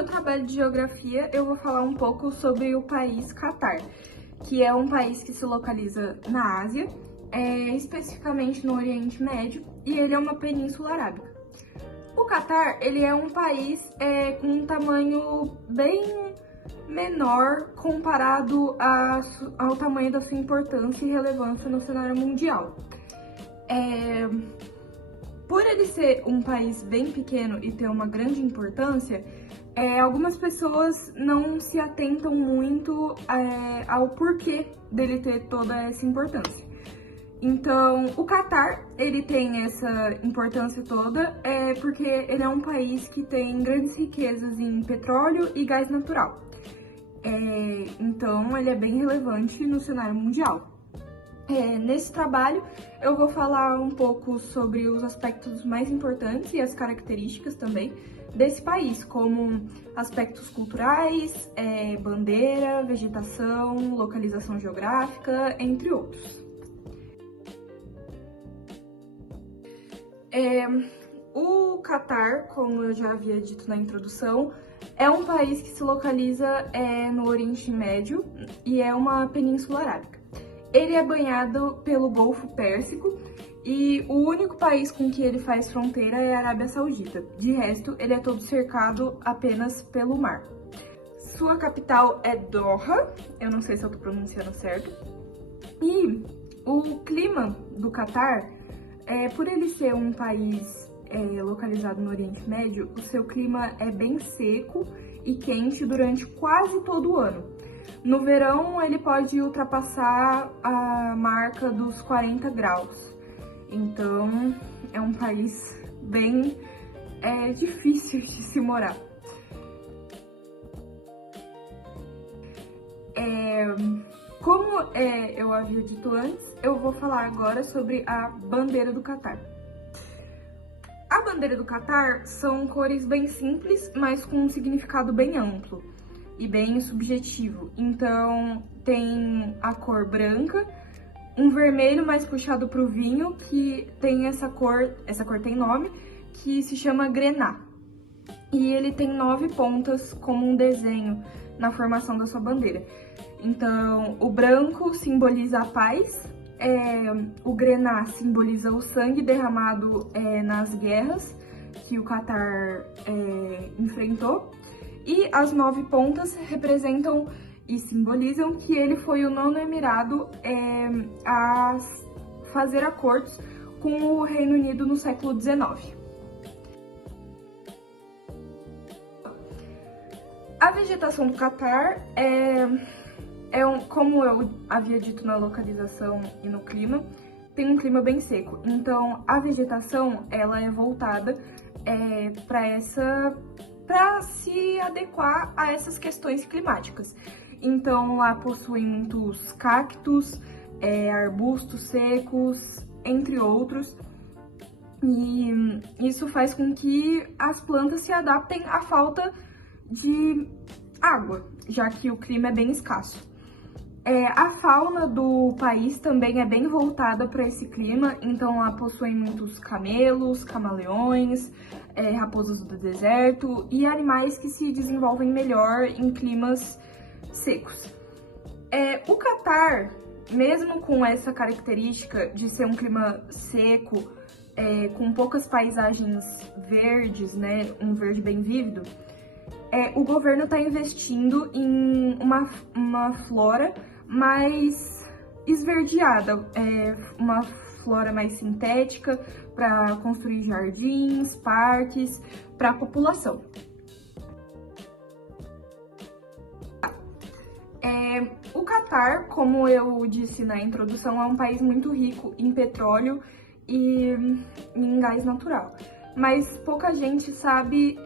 meu trabalho de geografia, eu vou falar um pouco sobre o país Catar, que é um país que se localiza na Ásia, especificamente no Oriente Médio, e ele é uma península arábica. O Catar, ele é um país com um tamanho bem menor comparado ao tamanho da sua importância e relevância no cenário mundial. Por ele ser um país bem pequeno e ter uma grande importância, algumas pessoas não se atentam muito ao porquê dele ter toda essa importância. Então, o Catar, ele tem essa importância toda porque ele é um país que tem grandes riquezas em petróleo e gás natural. Então, ele é bem relevante no cenário mundial. Nesse trabalho, eu vou falar um pouco sobre os aspectos mais importantes e as características também desse país, como aspectos culturais, bandeira, vegetação, localização geográfica, entre outros. O Catar, como eu já havia dito na introdução, é um país que se localiza no Oriente Médio e é uma península arábica. Ele é banhado pelo Golfo Pérsico e o único país com que ele faz fronteira é a Arábia Saudita. De resto, ele é todo cercado apenas pelo mar. Sua capital é Doha, eu não sei se eu tô pronunciando certo. E o clima do Catar, por ele ser um país localizado no Oriente Médio, o seu clima é bem seco e quente durante quase todo o ano. No verão, ele pode ultrapassar a marca dos 40 graus. Então, é um país bem difícil de se morar. Como eu havia dito antes, eu vou falar agora sobre a bandeira do Catar. A bandeira do Catar são cores bem simples, mas com um significado bem amplo e bem subjetivo. Então, tem a cor branca, um vermelho mais puxado para o vinho, que tem essa cor tem nome, que se chama grená. E ele tem 9 pontas como um desenho na formação da sua bandeira. Então, o branco simboliza a paz, o grená simboliza o sangue derramado nas guerras que o Catar enfrentou, e as 9 pontas representam e simbolizam que ele foi o 9º emirado a fazer acordos com o Reino Unido no século XIX. A vegetação do Catar como eu havia dito na localização e no clima, tem um clima bem seco. Então, a vegetação, ela é voltada para se adequar a essas questões climáticas. Então, lá possuem muitos cactos, arbustos secos, entre outros. E isso faz com que as plantas se adaptem à falta de água, já que o clima é bem escasso. A fauna do país também é bem voltada para esse clima, então lá possuem muitos camelos, camaleões, raposas do deserto e animais que se desenvolvem melhor em climas secos. O Catar, mesmo com essa característica de ser um clima seco, com poucas paisagens verdes, né, um verde bem vívido, o governo está investindo em uma flora mais esverdeada, uma flora mais sintética para construir jardins, parques para a população. O Catar, como eu disse na introdução, é um país muito rico em petróleo e em gás natural, mas pouca gente sabe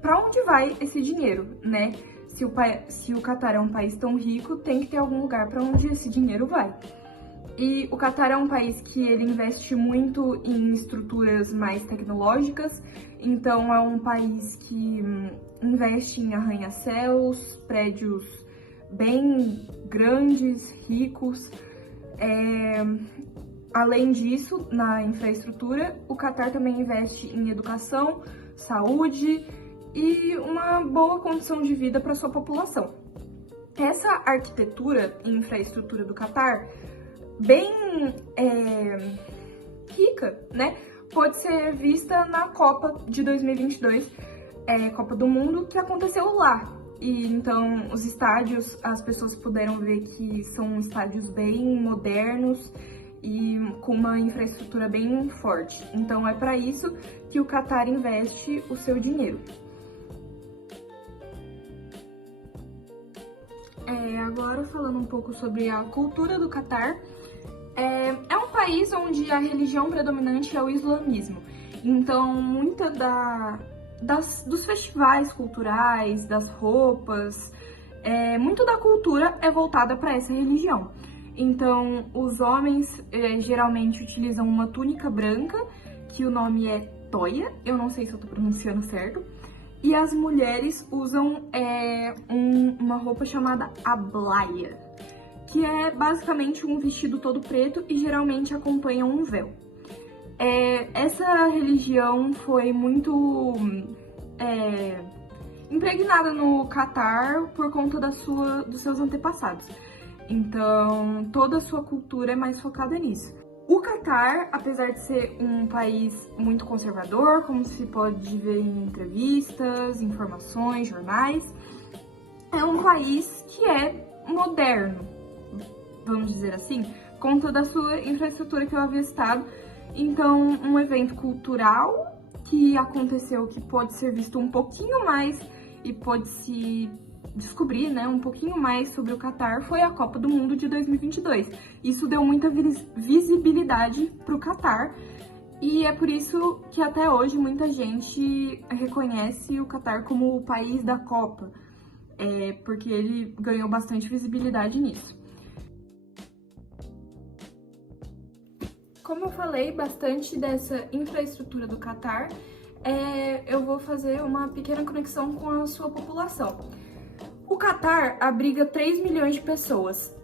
para onde vai esse dinheiro, né? Se o Catar é um país tão rico, tem que ter algum lugar para onde esse dinheiro vai. E o Catar é um país que ele investe muito em estruturas mais tecnológicas, então é um país que investe em arranha-céus, prédios bem grandes, ricos. Além disso, na infraestrutura, o Catar também investe em educação, saúde e uma boa condição de vida para sua população. Essa arquitetura e infraestrutura do Catar, bem rica, né, pode ser vista na Copa de 2022, Copa do Mundo, que aconteceu lá. E então os estádios, as pessoas puderam ver que são estádios bem modernos e com uma infraestrutura bem forte. Então é para isso que o Catar investe o seu dinheiro. Agora falando um pouco sobre a cultura do Catar, é um país onde a religião predominante é o islamismo. Então muita dos festivais culturais, das roupas, muito da cultura é voltada para essa religião. Então, os homens geralmente utilizam uma túnica branca, que o nome é toia, eu não sei se eu tô pronunciando certo, e as mulheres usam uma roupa chamada ablaia, que é basicamente um vestido todo preto e geralmente acompanha um véu. Essa religião foi muito impregnada no Catar por conta dos seus antepassados. Então, toda a sua cultura é mais focada nisso. O Catar, apesar de ser um país muito conservador, como se pode ver em entrevistas, informações, jornais, é um país que é moderno, vamos dizer assim, com toda a sua infraestrutura que eu havia citado. Então, um evento cultural que aconteceu, que pode ser visto um pouquinho mais e pode se descobrir, né, um pouquinho mais sobre o Catar, foi a Copa do Mundo de 2022. Isso deu muita visibilidade para o Catar e é por isso que até hoje muita gente reconhece o Catar como o país da Copa, porque ele ganhou bastante visibilidade nisso. Como eu falei bastante dessa infraestrutura do Catar, eu vou fazer uma pequena conexão com a sua população. O Catar abriga 3 milhões de pessoas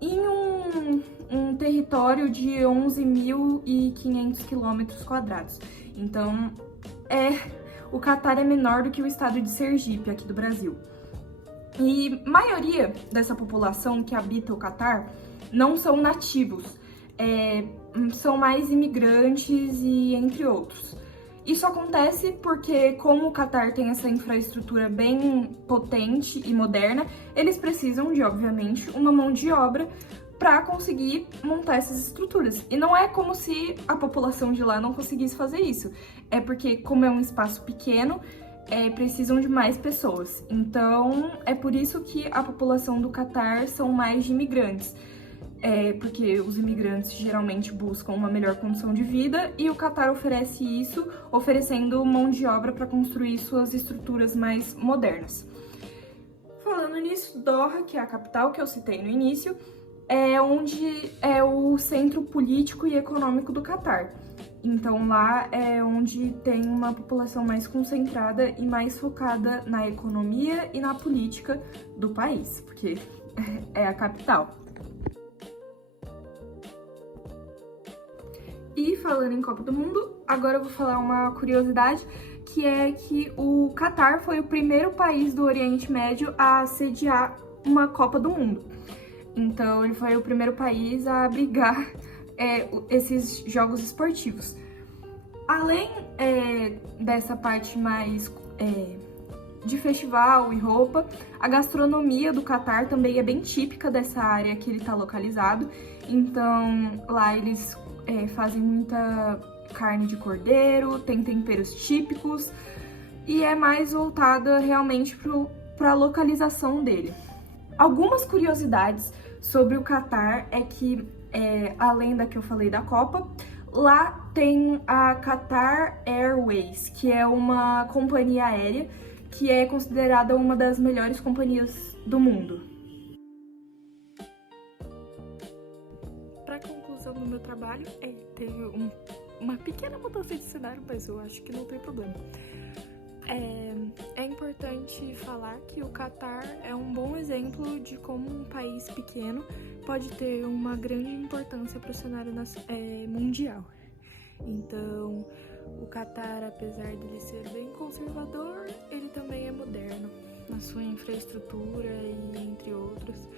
em um território de 11.500 quilômetros quadrados. Então, o Catar é menor do que o estado de Sergipe, aqui do Brasil. E a maioria dessa população que habita o Catar não são nativos, são mais imigrantes e entre outros. Isso acontece porque, como o Catar tem essa infraestrutura bem potente e moderna, eles precisam de, obviamente, uma mão de obra para conseguir montar essas estruturas. E não é como se a população de lá não conseguisse fazer isso. É porque, como é um espaço pequeno, precisam de mais pessoas. Então, é por isso que a população do Catar são mais de imigrantes. Porque os imigrantes geralmente buscam uma melhor condição de vida e o Catar oferece isso, oferecendo mão de obra para construir suas estruturas mais modernas. Falando nisso, Doha, que é a capital que eu citei no início, é onde é o centro político e econômico do Catar. Então lá é onde tem uma população mais concentrada e mais focada na economia e na política do país, porque é a capital. E falando em Copa do Mundo, agora eu vou falar uma curiosidade, que é que o Catar foi o primeiro país do Oriente Médio a sediar uma Copa do Mundo. Então, ele foi o primeiro país a abrigar esses jogos esportivos. Além dessa parte mais de festival e roupa, a gastronomia do Catar também é bem típica dessa área que ele está localizado. Então, lá eles fazem muita carne de cordeiro, tem temperos típicos e é mais voltada realmente para a localização dele. Algumas curiosidades sobre o Catar é que, além da que eu falei da Copa, lá tem a Qatar Airways, que é uma companhia aérea que é considerada uma das melhores companhias do mundo. No meu trabalho, teve uma pequena mudança de cenário, mas eu acho que não tem problema. É importante falar que o Catar é um bom exemplo de como um país pequeno pode ter uma grande importância para o cenário mundial. Então, O Catar, apesar dele ser bem conservador, ele também é moderno na sua infraestrutura e entre outros.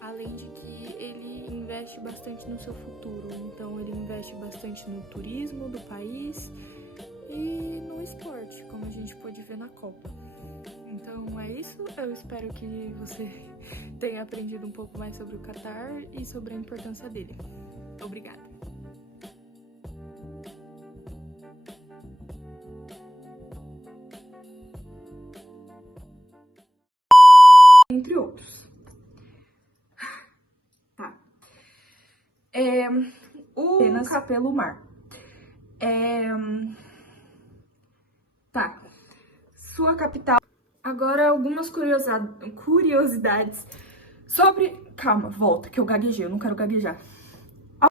Além de que ele investe bastante no seu futuro, então ele investe bastante no turismo do país e no esporte, como a gente pôde ver na Copa. Então é isso, eu espero que você tenha aprendido um pouco mais sobre o Catar e sobre a importância dele. Obrigada! Entre outros. Tá. O Capelo Mar. Tá. Sua capital. Agora algumas curiosidades sobre... Calma, volta, que eu gaguejei, eu não quero gaguejar.